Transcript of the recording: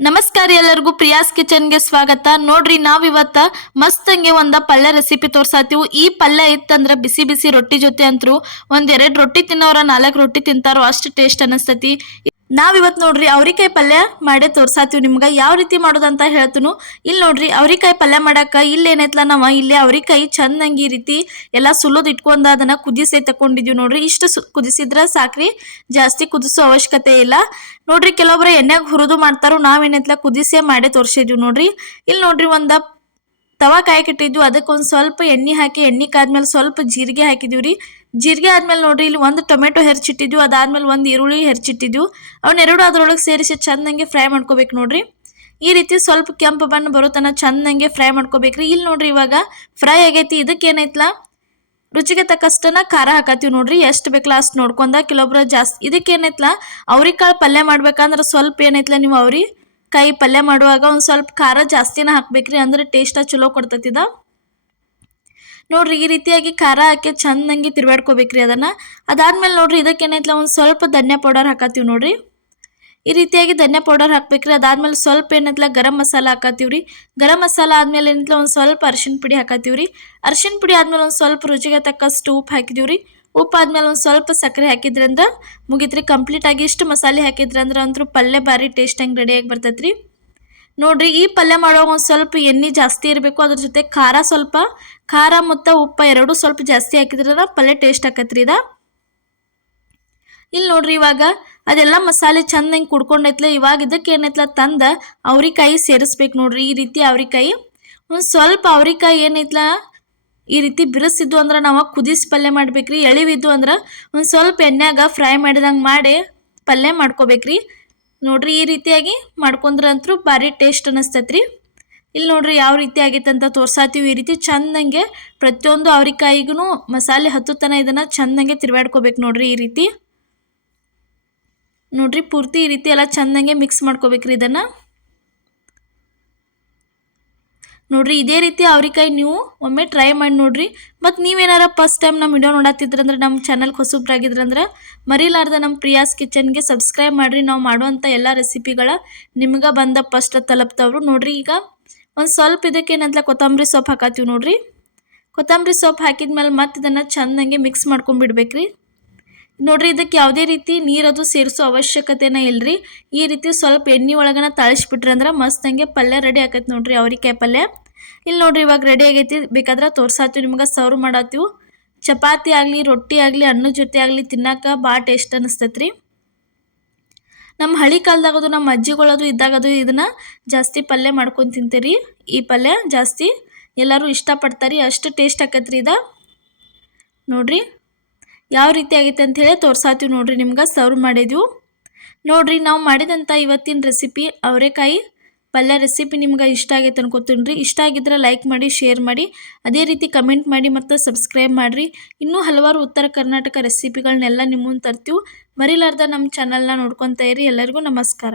ನಮಸ್ಕಾರ ಎಲ್ಲರಿಗೂ, ಪ್ರಿಯಾಸ್ ಕಿಚನ್ಗೆ ಸ್ವಾಗತ. ನೋಡ್ರಿ ನಾವ್ ಇವತ್ತ ಮಸ್ತಂಗೆ ಒಂದ ಪಲ್ಯ ರೆಸಿಪಿ ತೋರ್ಸಾತೀವಿ. ಈ ಪಲ್ಯ ಇತ್ತಂದ್ರ ಬಿಸಿ ಬಿಸಿ ರೊಟ್ಟಿ ಜೊತೆ ಅಂತರು ಒಂದ್ ಎರಡ್ ರೊಟ್ಟಿ ತಿನ್ನೋರ ನಾಲ್ಕು ರೊಟ್ಟಿ ತಿಂತಾರೋ ಅಷ್ಟು ಟೇಸ್ಟ್ ಅನಸ್ತತಿ ನಾವ್ ಇವತ್ ನೋಡ್ರಿ ಅವ್ರಿಕಾಯಿ ಪಲ್ಯ ಮಾಡೇ ತೋರ್ಸಾತೀವಿ ನಿಮ್ಗೆ. ಯಾವ ರೀತಿ ಮಾಡೋದಂತ ಹೇಳ್ತನು. ಇಲ್ಲಿ ನೋಡ್ರಿ ಅವ್ರಿಕಾಯಿ ಪಲ್ಯ ಮಾಡಾಕ ಇಲ್ಲಿ ಏನೈತ್ಲ ನಾವ. ಇಲ್ಲಿ ಅವ್ರಿಕಾಯಿ ಚಂದಂಗಿ ರೀತಿ ಎಲ್ಲಾ ಸುಲೋದ್ ಇಟ್ಕೊಂಡ ಅದನ್ನ ಕುದಿಸಿ ತಕೊಂಡಿದ್ವಿ ನೋಡ್ರಿ. ಇಷ್ಟು ಸು- ಕುದಿಸಿದ್ರ ಸಾಕ್ರಿ. ಜಾಸ್ತಿ ಕುದಿಸೋ ಅವಶ್ಯಕತೆ ಇಲ್ಲ. ನೋಡ್ರಿ ಕೆಲವೊಬ್ರು ಎಣ್ಣೆಗೆ ಹುರಿದು ಮಾಡ್ತಾರೋ ನಾವೇನೈತ್ಲ ಕುದಿಸೇ ಮಾಡೇ ತೋರ್ಸಿದ್ವಿ ನೋಡ್ರಿ. ಇಲ್ಲಿ ನೋಡ್ರಿ ಒಂದ ತವಾ ಕಾಯಕ್ಕಿಟ್ಟಿದ್ವಿ ಅದಕ್ಕೆ ಒಂದು ಸ್ವಲ್ಪ ಎಣ್ಣೆ ಹಾಕಿ, ಎಣ್ಣೆ ಕಾದ್ಮೇಲೆ ಸ್ವಲ್ಪ ಜೀರಿಗೆ ಹಾಕಿದ್ದೀವಿ ರೀ ಜೀರಿಗೆ ಆದ್ಮೇಲೆ ನೋಡ್ರಿ, ಇಲ್ಲಿ ಒಂದು ಟೊಮೆಟೊ ಹೆರ್ಚಿಟ್ಟಿದ್ವಿ, ಅದಾದ್ಮೇಲೆ ಒಂದು ಈರುಳ್ಳಿ ಹೆರ್ಚಿಟ್ಟಿದ್ವಿ. ಅವನ್ನೆರಡು ಅದ್ರೊಳಗೆ ಸೇರಿಸಿ ಚಂದಂಗೆ ಫ್ರೈ ಮಾಡ್ಕೋಬೇಕು ನೋಡ್ರಿ. ಈ ರೀತಿ ಸ್ವಲ್ಪ ಕೆಂಪು ಬಣ್ಣ ಬರೋ ಚಂದಂಗೆ ಫ್ರೈ ಮಾಡ್ಕೋಬೇಕ್ರಿ. ಇಲ್ಲಿ ನೋಡ್ರಿ ಇವಾಗ ಫ್ರೈ ಆಗೈತಿ ಇದಕ್ಕೆ ಏನೈತ್ಲ? ರುಚಿಗೆ ತಕ್ಕಷ್ಟನ ಖಾರ ಹಾಕತ್ತೀವಿ ನೋಡ್ರಿ, ಎಷ್ಟು ಬೇಕಲ್ಲ ಅಷ್ಟು ನೋಡ್ಕೊಂಡ ಕೆಲವೊಬ್ರು ಜಾಸ್ತಿ. ಇದಕ್ಕೆ ಏನೈತ್ಲ? ಅವ್ರಿಕಾಳು ಪಲ್ಯ ಮಾಡ್ಬೇಕಂದ್ರೆ ಸ್ವಲ್ಪ ಏನೈತ್ಲ ನೀವು ಅವ್ರಿ? ಕಾಯಿ ಪಲ್ಯ ಮಾಡುವಾಗ ಒಂದು ಸ್ವಲ್ಪ ಖಾರ ಜಾಸ್ತಿನ ಹಾಕ್ಬೇಕ್ರಿ, ಅಂದ್ರೆ ಟೇಸ್ಟ ಚಲೋ ಕೊಡ್ತತಿದ ನೋಡ್ರಿ ಈ ರೀತಿಯಾಗಿ ಖಾರ ಹಾಕಿ ಚಂದಂಗೆ ತಿರ್ವಾಡ್ಕೋಬೇಕ್ರಿ ಅದನ್ನ. ಅದಾದ್ಮೇಲೆ ನೋಡ್ರಿ ಇದಕ್ಕೆ ಏನೈತ್ಲ ಒಂದು ಸ್ವಲ್ಪ ಧನ್ಯ ಪೌಡರ್ ಹಾಕತ್ತೀವಿ ನೋಡ್ರಿ. ಈ ರೀತಿಯಾಗಿ ಧನ್ಯ ಪೌಡರ್ ಹಾಕ್ಬೇಕ್ರಿ. ಅದಾದ್ಮೇಲೆ ಸ್ವಲ್ಪ ಏನೈತಿಲ್ಲ ಗರಂ ಮಸಾಲ ಹಾಕತ್ತೀವ್ರಿ. ಗರಂ ಮಸಾಲ ಆದ್ಮೇಲೆ ಏನೈತ್ಲ ಒಂದು ಸ್ವಲ್ಪ ಅರ್ಶಿಣ ಪುಡಿ ಹಾಕತ್ತೀವಿ ರೀ ಅರ್ಶಿಣ ಪುಡಿ ಆದ್ಮೇಲೆ ಒಂದು ಸ್ವಲ್ಪ ರುಚಿಗೆ ತಕ್ಕಷ್ಟು ಉಪ್ಪು ರೀ ಉಪ್ಪು ಆದ್ಮೇಲೆ ಒಂದು ಸ್ವಲ್ಪ ಸಕ್ಕರೆ ಹಾಕಿದ್ರಿಂದ ಮುಗಿತ್ರಿ. ಕಂಪ್ಲೀಟ್ ಆಗಿ ಇಷ್ಟು ಮಸಾಲೆ ಹಾಕಿದ್ರಂದ್ರ ಅಂತೂ ಪಲ್ಯ ಭಾರಿ ಟೇಸ್ಟ್ ಹಂಗೆ ರೆಡಿಯಾಗಿ ಬರ್ತೈತ್ರಿ. ನೋಡ್ರಿ, ಈ ಪಲ್ಯ ಮಾಡುವಾಗ ಒಂದು ಸ್ವಲ್ಪ ಎಣ್ಣೆ ಜಾಸ್ತಿ ಇರಬೇಕು, ಅದ್ರ ಜೊತೆ ಖಾರ ಸ್ವಲ್ಪ, ಖಾರ ಮತ್ತು ಉಪ್ಪು ಎರಡು ಸ್ವಲ್ಪ ಜಾಸ್ತಿ ಹಾಕಿದ್ರೆ ಪಲ್ಯ ಟೇಸ್ಟ್ ಆಕತ್ರಿ ಇದ. ಇಲ್ಲಿ ನೋಡ್ರಿ ಇವಾಗ ಅದೆಲ್ಲ ಮಸಾಲೆ ಚಂದಂಗೆ ಕುಡ್ಕೊಂಡೈತ್ಲ, ಇವಾಗ ಇದಕ್ಕೆ ಏನೈತ್ಲ ತಂದ ಅವ್ರಿಕಾಯಿ ಸೇರಿಸ್ಬೇಕು ನೋಡ್ರಿ, ಈ ರೀತಿ ಅವ್ರಿಕಾಯಿ. ಒಂದು ಸ್ವಲ್ಪ ಅವ್ರಿಕಾಯಿ ಏನೈತ್ಲ, ಈ ರೀತಿ ಬಿರಿಸಿದ್ದು ಅಂದ್ರೆ ನಾವು ಕುದಿಸಿ ಪಲ್ಯ ಮಾಡ್ಬೇಕ್ರಿ, ಎಳಿವಿದ್ದು ಅಂದ್ರೆ ಒಂದು ಸ್ವಲ್ಪ ಎಣ್ಣೆಗ ಫ್ರೈ ಮಾಡಿದಂಗೆ ಮಾಡಿ ಪಲ್ಯ ಮಾಡ್ಕೋಬೇಕ್ರಿ. ನೋಡ್ರಿ ಈ ರೀತಿಯಾಗಿ ಮಾಡ್ಕೊಂಡ್ರಂತೂ ಭಾರಿ ಟೇಸ್ಟ್ ಅನ್ನಿಸ್ತೈತ್ರಿ. ಇಲ್ಲಿ ನೋಡ್ರಿ ಯಾವ ರೀತಿ ಆಗೈತೆ ಅಂತ ತೋರ್ಸಾತೀವಿ ಈ ರೀತಿ ಚಂದಂಗೆ ಪ್ರತಿಯೊಂದು ಅವ್ರಿಕಾಯಿಗೂ ಮಸಾಲೆ ಹತ್ತುತನ ಇದನ್ನು ಚಂದಂಗೆ ತಿರ್ವಾಡ್ಕೋಬೇಕು ನೋಡ್ರಿ ಈ ರೀತಿ. ನೋಡ್ರಿ ಪೂರ್ತಿ ಈ ರೀತಿ ಎಲ್ಲ ಚಂದಂಗೆ ಮಿಕ್ಸ್ ಮಾಡ್ಕೋಬೇಕ್ರಿ ಇದನ್ನ. ನೋಡ್ರಿ, ಇದೇ ರೀತಿ ಅವ್ರಿಕಾಯಿ ನೀವು ಒಮ್ಮೆ ಟ್ರೈ ಮಾಡಿ ನೋಡ್ರಿ. ಮತ್ತು ನೀವೇನಾರ ಫಸ್ಟ್ ಟೈಮ್ ನಮ್ಮ ವಿಡಿಯೋ ನೋಡತ್ತಿದ್ರಂದ್ರೆ ನಮ್ಮ ಚಾನಲ್ಗೆ ಹೊಸಬ್ರಾಗಿದ್ರಂದ್ರೆ, ಮರಿಲಾರ್ದ ನಮ್ಮ ಪ್ರಿಯಾಸ್ ಕಿಚನ್ಗೆ ಸಬ್ಸ್ಕ್ರೈಬ್ ಮಾಡಿರಿ. ನಾವು ಮಾಡುವಂಥ ಎಲ್ಲ ರೆಸಿಪಿಗಳ ನಿಮ್ಗೆ ಬಂದ ಫಸ್ಟ್ ತಲುಪ್ತವ್ರು. ನೋಡ್ರಿ, ಈಗ ಒಂದು ಸ್ವಲ್ಪ ಇದಕ್ಕೆ ಏನಂತಲ, ಕೊತ್ತಂಬರಿ ಸೊಪ್ಪು ಹಾಕತ್ತೀವಿ ನೋಡ್ರಿ. ಕೊತ್ತಂಬರಿ ಸೊಪ್ಪು ಹಾಕಿದ್ಮೇಲೆ ಮತ್ತೆ ಇದನ್ನು ಚಂದಂಗೆ ಮಿಕ್ಸ್ ಮಾಡ್ಕೊಂಡ್ಬಿಡ್ಬೇಕ್ರಿ ನೋಡ್ರಿ ಇದಕ್ಕೆ ಯಾವುದೇ ರೀತಿ ನೀರದು ಸೇರಿಸೋ ಅವಶ್ಯಕತೆನೇ ಇಲ್ರಿ. ಈ ರೀತಿ ಸ್ವಲ್ಪ ಎಣ್ಣೆ ಒಳಗನ ತಾಳಿಸ್ಬಿಟ್ರಿ ಅಂದ್ರೆ ಮಸ್ತಂಗೆ ಪಲ್ಯ ರೆಡಿ ಆಕೈತೆ ನೋಡ್ರಿ ಅವ್ರಿಕಾಯಿ ಪಲ್ಯ. ಇಲ್ಲಿ ನೋಡ್ರಿ ಇವಾಗ ರೆಡಿ ಆಗೈತಿ, ಬೇಕಾದ್ರೆ ತೋರ್ಸಾತೀವಿ ನಿಮ್ಗೆ ಸರ್ವ್ ಮಾಡತ್ತೀವಿ ಚಪಾತಿ ಆಗಲಿ, ರೊಟ್ಟಿ ಆಗಲಿ, ಅನ್ನ ಜೊತೆ ಆಗಲಿ ತಿನ್ನಕ್ಕೆ ಭಾಳ ಟೇಸ್ಟ್ ಅನಿಸ್ತೈತ್ರಿ. ನಮ್ಮ ಹಳಿ ಕಾಲದಾಗದು ನಮ್ಮ ಅಜ್ಜಿಗಳದು ಇದ್ದಾಗದು ಇದನ್ನ ಜಾಸ್ತಿ ಪಲ್ಯ ಮಾಡ್ಕೊಂಡು ತಿಂತೀರಿ. ಈ ಪಲ್ಯ ಜಾಸ್ತಿ ಎಲ್ಲರೂ ಇಷ್ಟಪಡ್ತಾರೆ, ಅಷ್ಟು ಟೇಸ್ಟ್ ಆಕತ್ರಿ ಇದು. ನೋಡ್ರಿ ಯಾವ ರೀತಿ ಆಗೈತೆ ಅಂತ ಹೇಳಿ ತೋರ್ಸಾತೀವಿ ನೋಡ್ರಿ ನಿಮ್ಗೆ. ಸರ್ವ್ ಮಾಡಿದ್ವು. ನೋಡ್ರಿ ನಾವು ಮಾಡಿದಂಥ ಇವತ್ತಿನ ರೆಸಿಪಿ ಅವರೆಕಾಯಿ ಪಲ್ಯ ರೆಸಿಪಿ ನಿಮ್ಗೆ ಇಷ್ಟ ಆಗೈತೆ ಅನ್ಕೋತೀನಿ ರೀ ಇಷ್ಟ ಆಗಿದ್ರೆ ಲೈಕ್ ಮಾಡಿ ಶೇರ್ ಮಾಡಿ. ಅದೇ ರೀತಿ ಕಮೆಂಟ್ ಮಾಡಿ ಮತ್ತು ಸಬ್ಸ್ಕ್ರೈಬ್ ಮಾಡಿರಿ. ಇನ್ನೂ ಹಲವಾರು ಉತ್ತರ ಕರ್ನಾಟಕ ರೆಸಿಪಿಗಳನ್ನೆಲ್ಲ ನಿಮ್ಮನ್ನು ತರ್ತೀವಿ. ಮರಿಲಾರ್ದ ನಮ್ಮ ಚಾನಲ್ನ ನೋಡ್ಕೊತಾ ಇರಿ. ಎಲ್ಲರಿಗೂ ನಮಸ್ಕಾರ.